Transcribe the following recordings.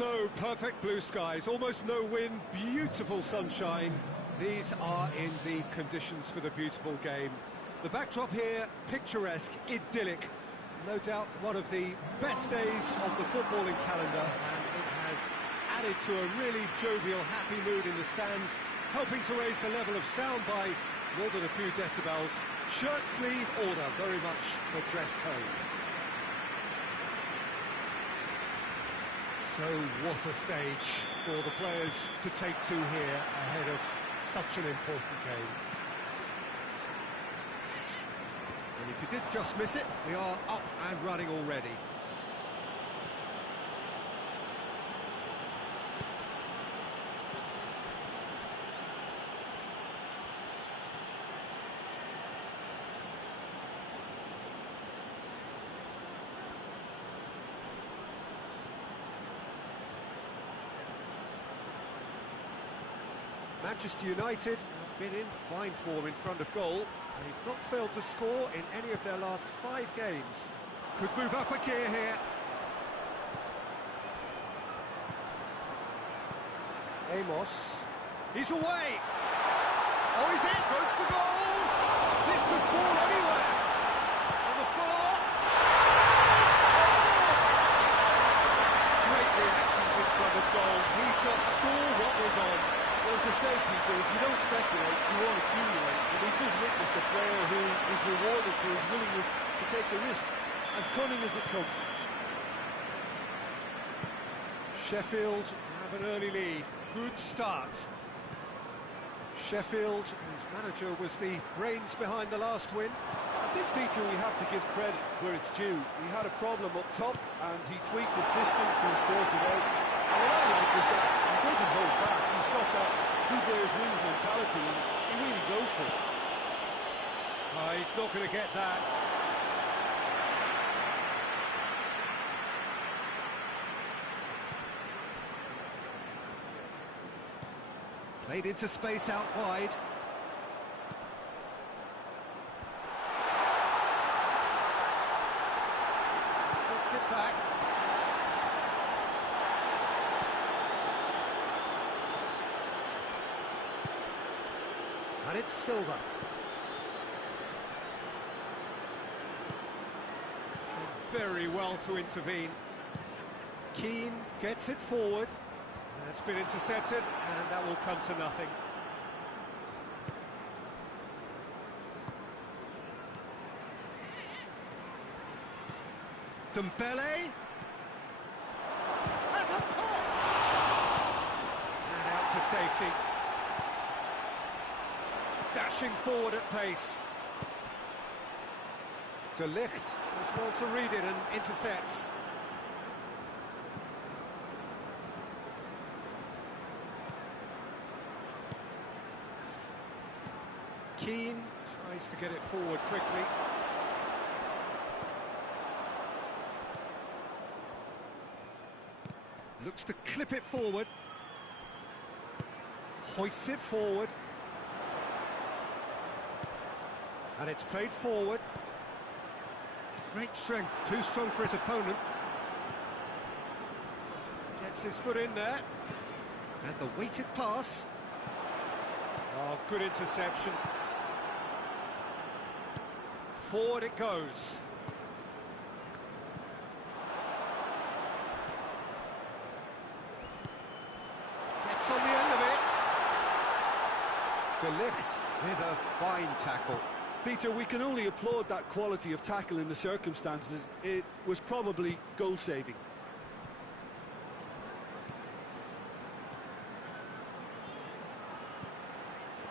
So, perfect blue skies, almost no wind, beautiful sunshine. These are indeed conditions for the beautiful game. The backdrop here, picturesque, idyllic. No doubt one of the best days of the footballing calendar, and it has added to a really jovial, happy mood in the stands, helping to raise the level of sound by more than a few decibels. Shirt sleeve order, very much for dress code. So what a stage for the players to take to here ahead of such an important game. And if you did just miss it, we are up and running already. Manchester United have been in fine form in front of goal. They've not failed to score in any of their last 5 games. Could move up a gear here. Amos. He's away! Oh, he's in! Goes for goal! This could fall anywhere! On the follow-up! Great reactions in front of goal. He just saw what was on. Well, as they say, Peter, if you don't speculate, you won't accumulate. And we just witnessed a player who is rewarded for his willingness to take the risk, as cunning as it comes. Sheffield have an early lead. Good start. Sheffield, whose manager was the brains behind the last win. I think, Peter, we have to give credit where it's due. He had a problem up top, and he tweaked the system to sort it out. And what I like is that he doesn't hold back. He's got that who bears wins mentality, and he really goes for it. He's not going to get that. Played into space out wide. Gets it back. And it's Silva. Did very well to intervene. Keane gets it forward. That's been intercepted, and that will come to nothing. Dembele. Has a pop! And out to safety. Dashing forward at pace. De Ligt does well to read it and intercepts. Keane tries to get it forward quickly. Looks to clip it forward. Hoists it forward. And it's played forward. Great strength, too strong for his opponent. Gets his foot in there. And the weighted pass. Oh, good interception. Forward it goes. Gets on the end of it. De Ligt with a fine tackle. Peter, we can only applaud that quality of tackle in the circumstances. It was probably goal-saving.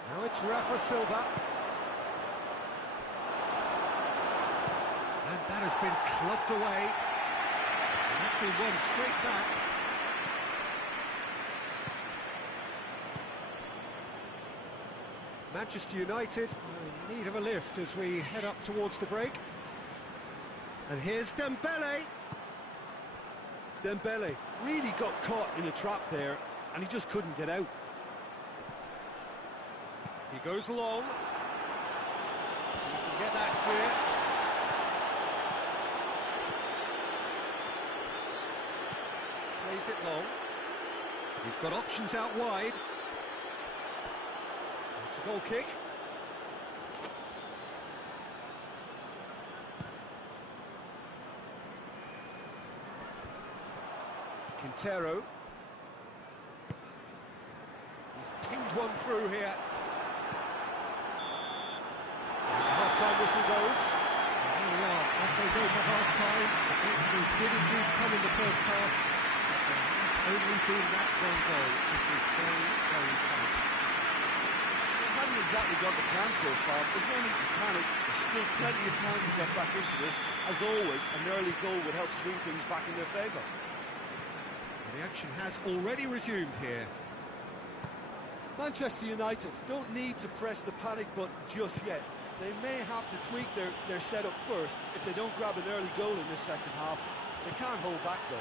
Now it's Rafa Silva. And that has been clubbed away. And that's been won straight back. Manchester United in need of a lift as we head up towards the break. And here's Dembele. Dembele really got caught in a trap there, and he just couldn't get out. He goes long. He can get that clear. Plays it long. He's got options out wide. It's a goal kick. Quintero. He's pinged one through here. Half-time whistle goes. Here we are, as they go for half-time. It didn't really come in the first half. It's only been that one goal. It is very, very tight. They haven't exactly got the plan so far. There's no need to panic. There's still plenty of time to get back into this. As always, an early goal would help swing things back in their favour. The action has already resumed here. Manchester United don't need to press the panic button just yet. They may have to tweak their setup first. If they don't grab an early goal in this second half, they can't hold back though.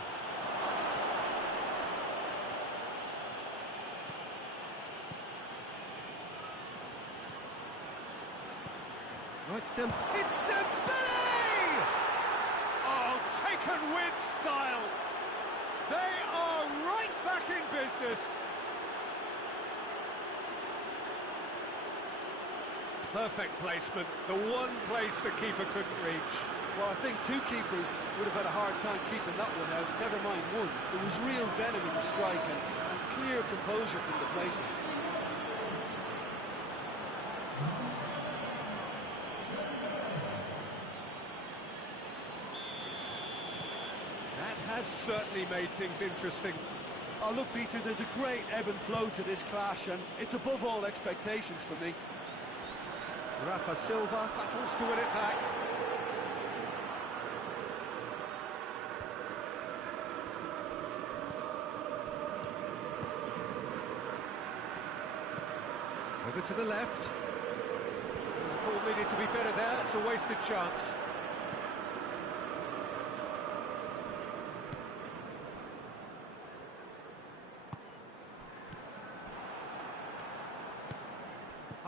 Oh, it's Dembele! Oh, taken with style! They are right back in business! Perfect placement, the one place the keeper couldn't reach. Well, I think two keepers would have had a hard time keeping that one out, never mind one. There was real venom in the strike and clear composure from the placement. That has certainly made things interesting. Oh, look, Peter, there's a great ebb and flow to this clash, and it's above all expectations for me. Rafa Silva battles to win it back. Over to the left. The ball needed to be better there, it's a wasted chance.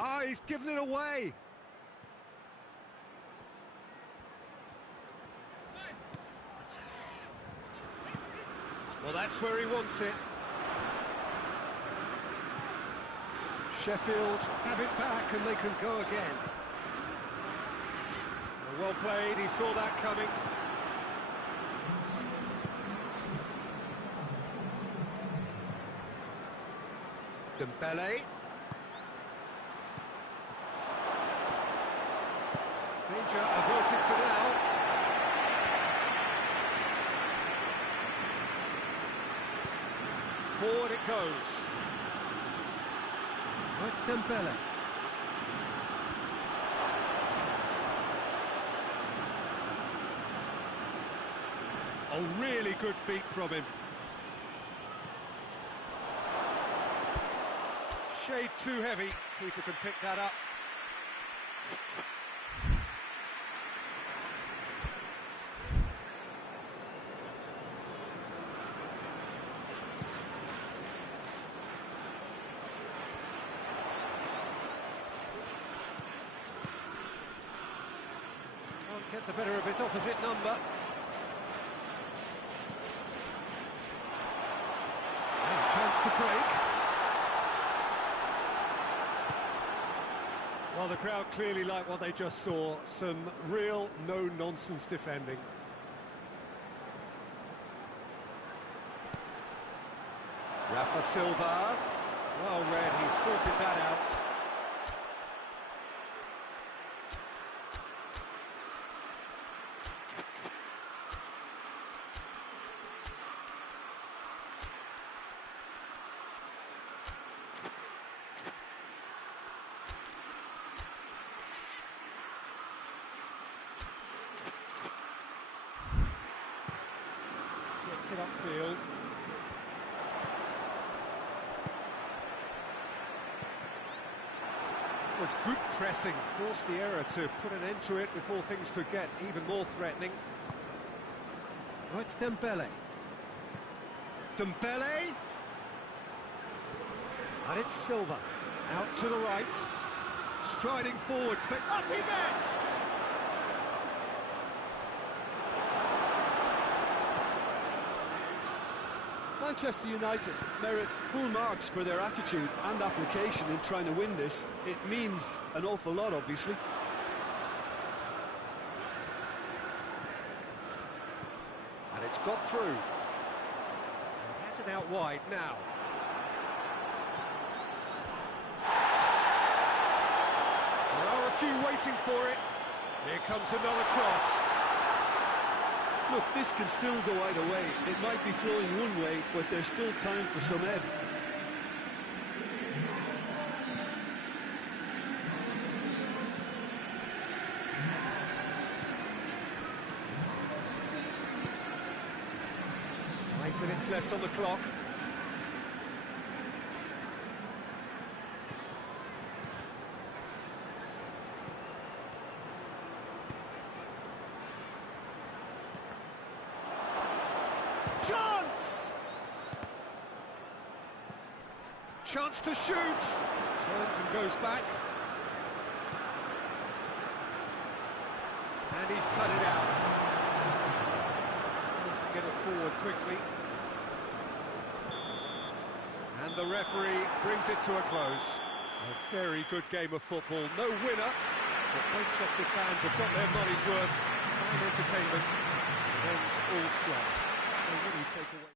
Ah, he's given it away. Well, that's where he wants it. Sheffield have it back and they can go again. Well played, he saw that coming. Dembele. Danger averted for now. Forward it goes. Oh, it's Dembele. A really good feat from him. Shade too heavy. Keeper can pick that up. Can't get the better of his opposite number. Oh, chance to break. Well, the crowd clearly like what they just saw. Some real no-nonsense defending. Rafa Silva. Well read, he sorted that out. Gets it upfield. It was good pressing, forced the error to put an end to it before things could get even more threatening. Oh, it's Dembele. Dembele! And it's Silva. Out to the right. Striding forward. Up he gets! Manchester United merit full marks for their attitude and application in trying to win this. It means an awful lot, obviously. And it's got through. He has it out wide now. There are a few waiting for it. Here comes another cross. Look, this can still go either way. It might be flowing one way, but there's still time for some ebb. Five minutes left on the clock. Chance! Chance to shoot! Turns and goes back. And he's cut it out. Tries to get it forward quickly. And the referee brings it to a close. A very good game of football. No winner, but both sets of fans have got their money's worth. Fine entertainment. Ends all scrubbed. So what do you take away?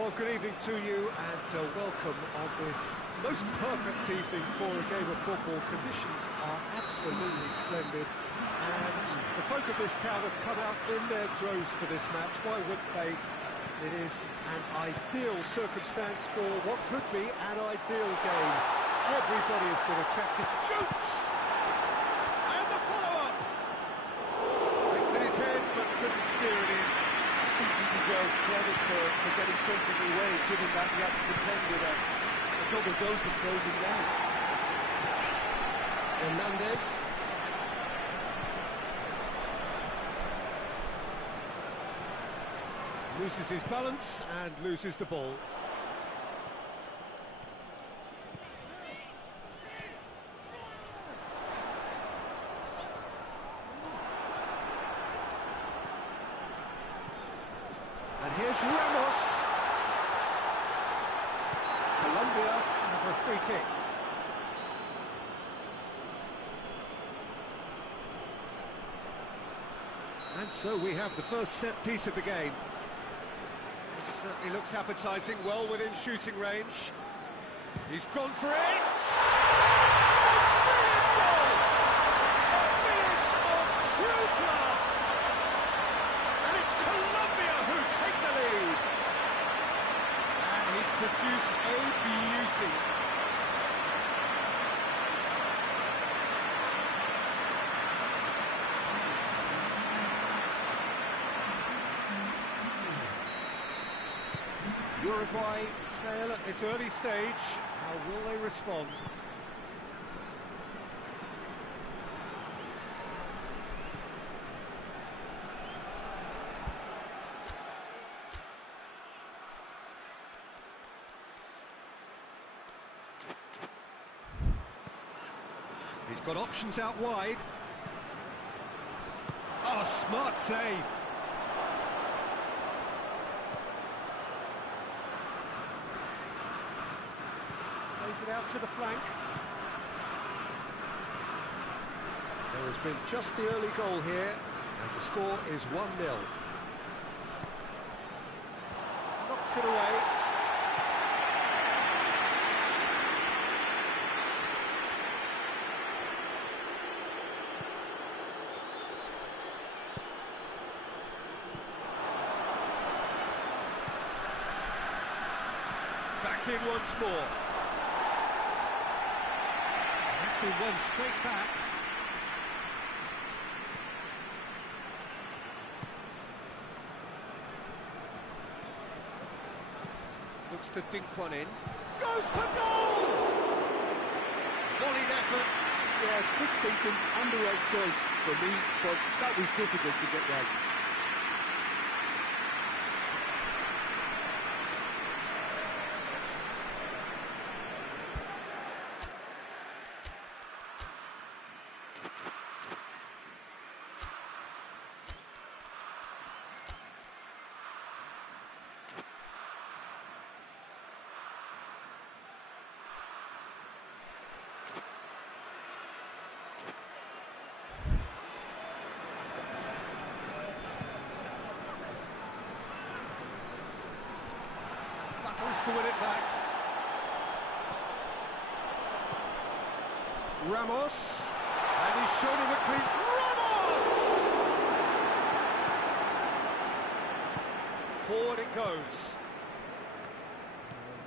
Well, good evening to you and welcome on this most perfect evening for a game of football. Conditions are absolutely splendid and the folk of this town have come out in their droves for this match. Why wouldn't they? It is an ideal circumstance for what could be an ideal game. Everybody has been attracted. Shoots! And the follow-up! With his head but couldn't steer it in. I think he deserves credit for getting something away, given that he had to contend with a double dose of closing down. Hernandez. Loses his balance and loses the ball. And here's Ramos. Colombia have a free kick. And so we have the first set piece of the game. It certainly looks appetising, well within shooting range. He's gone for it! Brilliant goal! A finish of true class! And it's Colombia who take the lead! And he's produced a beauty. Uruguay trail at this early stage. How will they respond? He's got options out wide. Oh, smart save. Plays it out to the flank. There has been just the early goal here, and the score is 1-0. Knocks it away. Back in once more. That's been won straight back. Looks to dink one in. Goes for goal! Volleyed effort. Yeah, good thinking and the right choice for me, but that was difficult to get right. Battles to win it back. Ramos. And he's shown him a clean... Ramos! Forward it goes.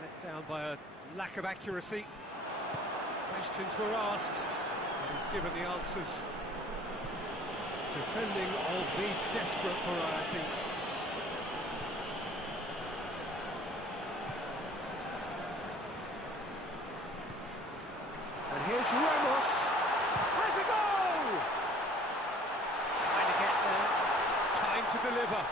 Let down by a lack of accuracy. Questions were asked, and he's given the answers. Defending of the desperate variety. And here's Ramos. Has a goal! Trying to get there. Time to deliver.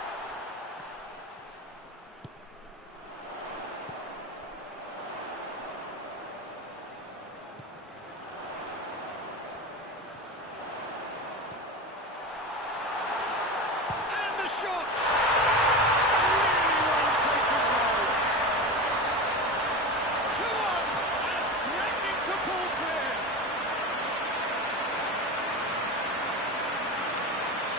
And the shot! Really well taken goal. 2 up and threatening to pull clear.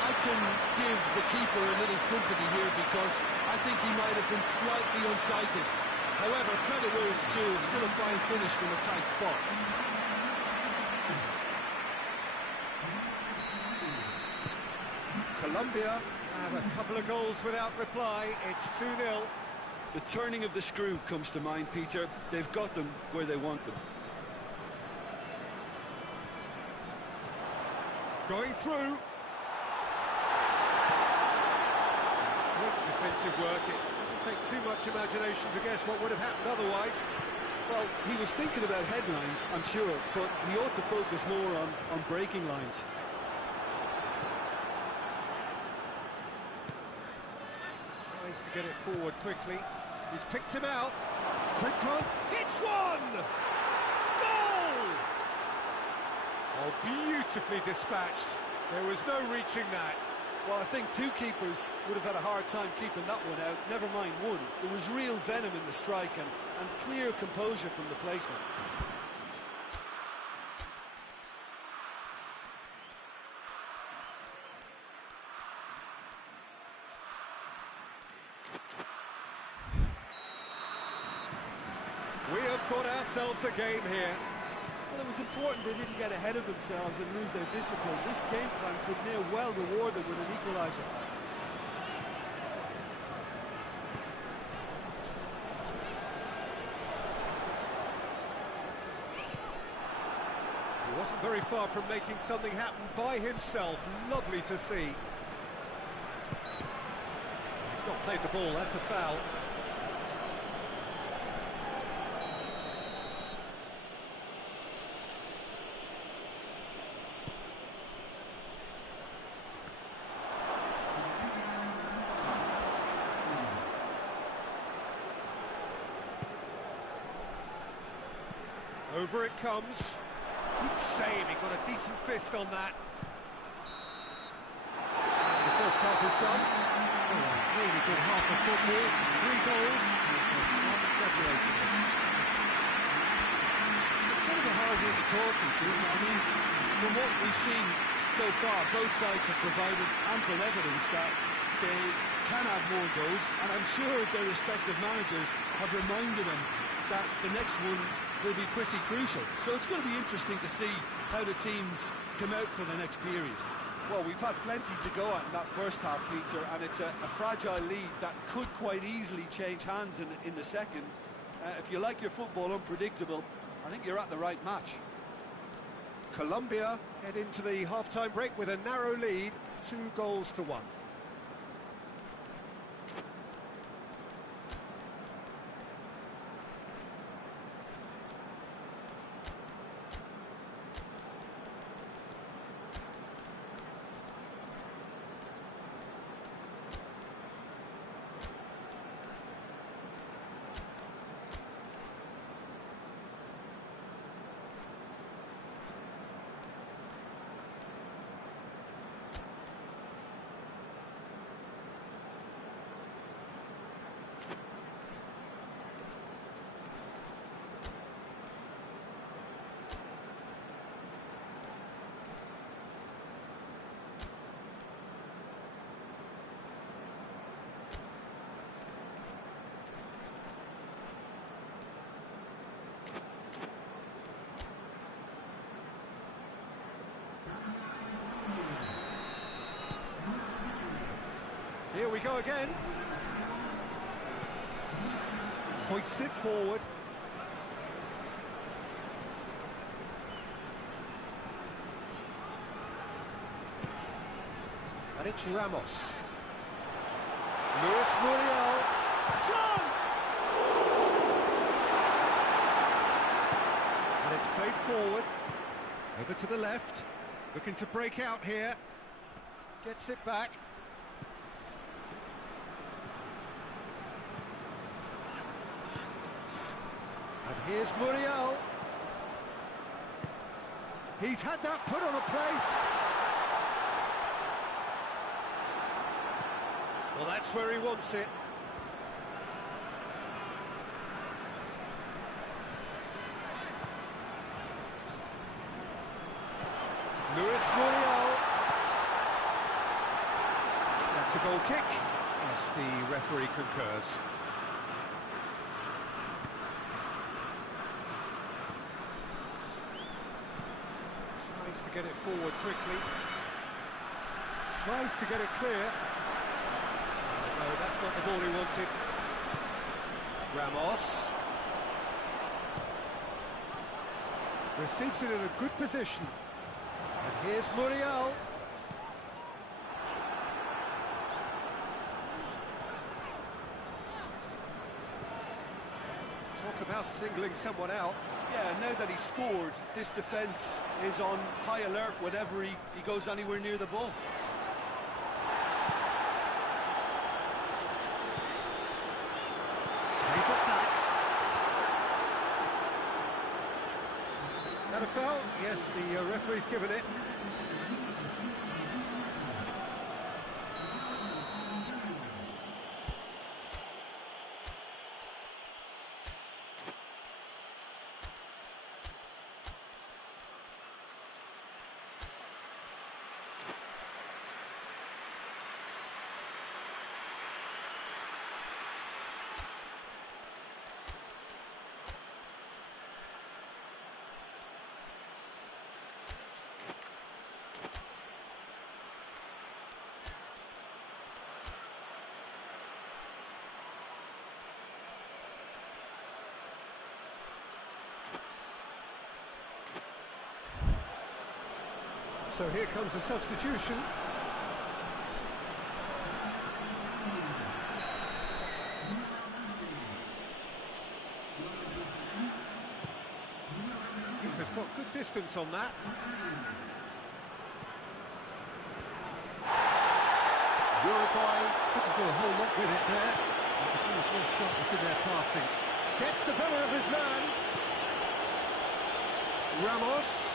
I can give the keeper a little sympathy here because I think he might have been slightly unsighted. However, credit where it's due, it's still a fine finish from a tight spot. Colombia have a couple of goals without reply. It's 2-0. The turning of the screw comes to mind, Peter. They've got them where they want them. Going through. It's great defensive work. It doesn't take too much imagination to guess what would have happened otherwise. Well, he was thinking about headlines, I'm sure, but he ought to focus more on breaking lines. Tries to get it forward quickly. He's picked him out. Quick run. Hits one! Goal! Oh, beautifully dispatched. There was no reaching that. Well, I think two keepers would have had a hard time keeping that one out, never mind one. There was real venom in the strike and clear composure from the placement. We have got ourselves a game here. Well, it was important they didn't get ahead of themselves and lose their discipline. This game plan could near well reward them with an equaliser. He wasn't very far from making something happen by himself. Lovely to see. He's not played the ball, that's a foul. Over it comes. Good save, he got a decent fist on that. The first half is done. So a really good half of football. 3 goals. It's kind of a hard one to call, Peter, isn't it? I mean, from what we've seen so far, both sides have provided ample evidence that they can add more goals, and I'm sure their respective managers have reminded them that the next one will be pretty crucial. So it's going to be interesting to see how the teams come out for the next period. Well, we've had plenty to go at in that first half, Peter, and it's a fragile lead that could quite easily change hands in the second. If you like your football unpredictable, I think you're at the right match. Colombia head into the half-time break with a narrow lead, 2-1. Here we go again. Hoists it forward. And it's Ramos. Luis Muriel. Chance! And it's played forward. Over to the left. Looking to break out here. Gets it back. And here's Muriel. He's had that put on a plate. Well, that's where he wants it. Luis Muriel. It's a goal kick. Yes, the referee concurs. Tries to get it forward quickly. Tries to get it clear. No, that's not the ball he wanted. Ramos. Receives it in a good position. And here's Muriel. Talk about singling someone out. Yeah, now that he scored, this defence is on high alert whenever he goes anywhere near the ball. Plays it back. That a foul? Yes, the referee's given it. So here comes the substitution. Keeper's got good distance on that. Uruguay couldn't do a whole lot with it there. The first shot was in their passing. Gets the better of his man. Ramos.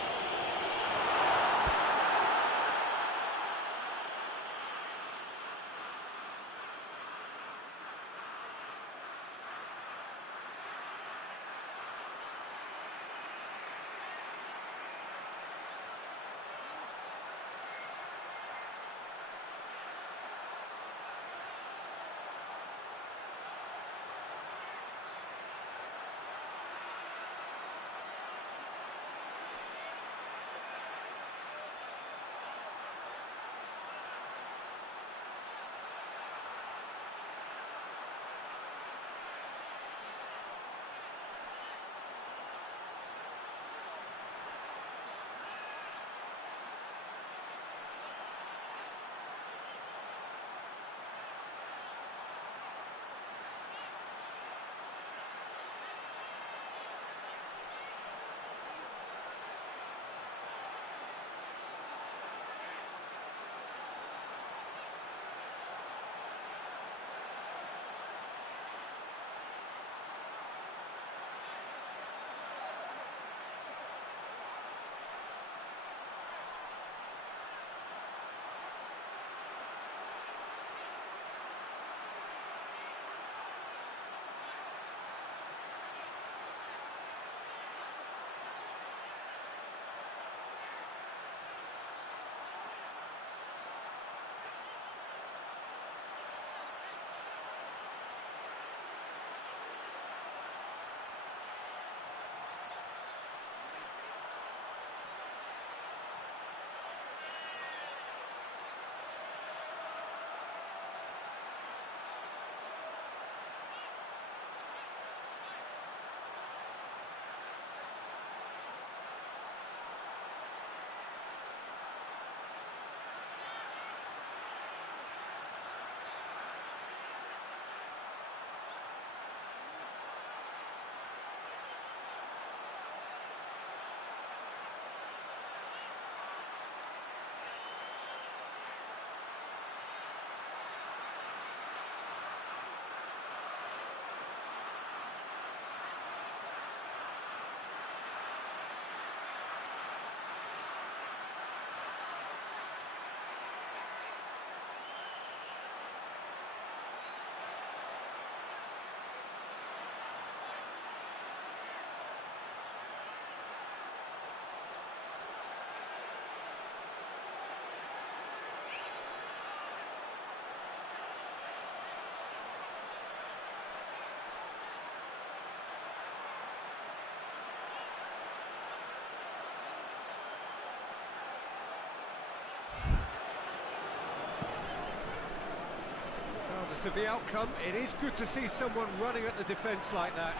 Regardless of the outcome, it is good to see someone running at the defence like that.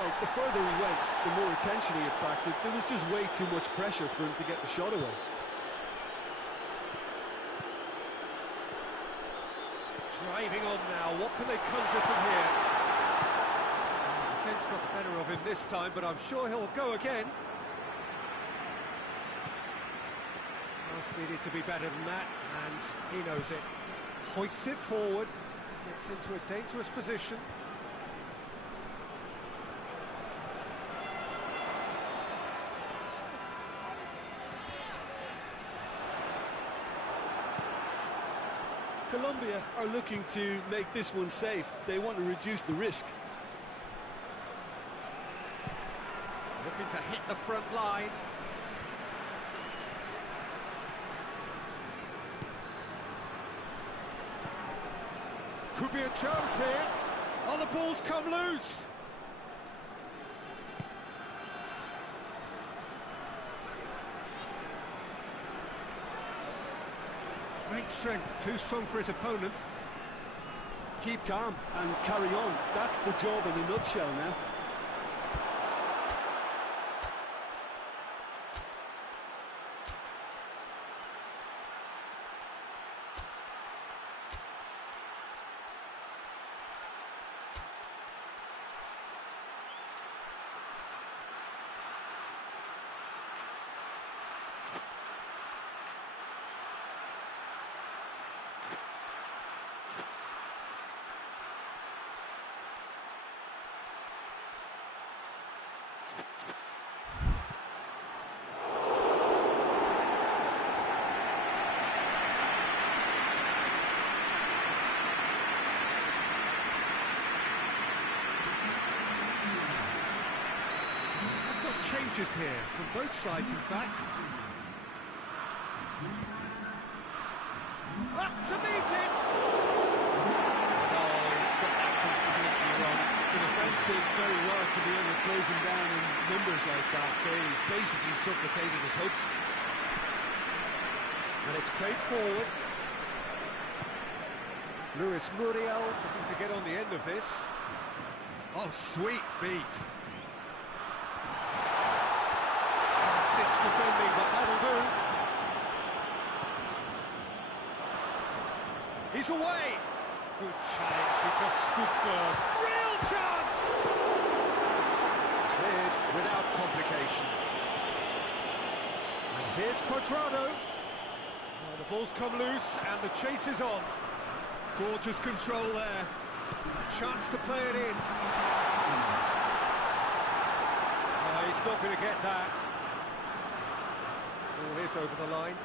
Well, the further he went, the more attention he attracted. There was just way too much pressure for him to get the shot away. Driving on now, what can they conjure from here? The defence got the better of him this time, but I'm sure he'll go again. Pass needed to be better than that, and he knows it. Hoists it forward, gets into a dangerous position. Colombia are looking to make this one safe. They want to reduce the risk. Looking to hit the front line. Could be a chance here. Oh, the ball's come loose. Great strength, too strong for his opponent. Keep calm and carry on. That's the job in a nutshell now. Changes here from both sides, in fact. Up to meet it! Oh, he's got that completely wrong. The defence did very well to be able to close him down in numbers like that. They basically suffocated his hopes. And it's played forward. Luis Muriel looking to get on the end of this. Oh, sweet feet. Stitch defending, but that'll do. He's away. Good challenge, he just stood firm. Real chance! Cleared without complication. And here's Quadrado. Oh, the ball's come loose and the chase is on. Gorgeous control there. A chance to play it in. Oh, he's not going to get that. Ball is over the line.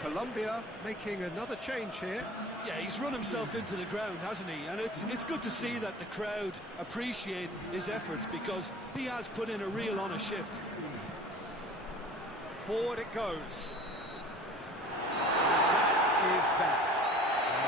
Colombia making another change here. Yeah, he's run himself into the ground, hasn't he? And it's good to see that the crowd appreciate his efforts because he has put in a real honest shift. Forward it goes. That is that.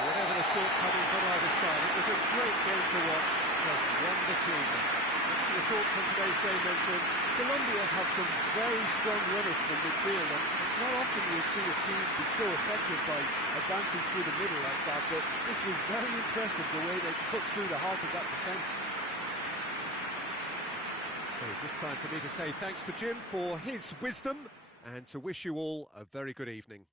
Whatever the shortcomings on either side, it was a great game to watch, just one between them. What are your thoughts on today's game, Mention? Colombia have some very strong runners from midfield, and it's not often you'll see a team be so effective by advancing through the middle like that, but this was very impressive the way they cut through the heart of that defence. So just time for me to say thanks to Jim for his wisdom and to wish you all a very good evening.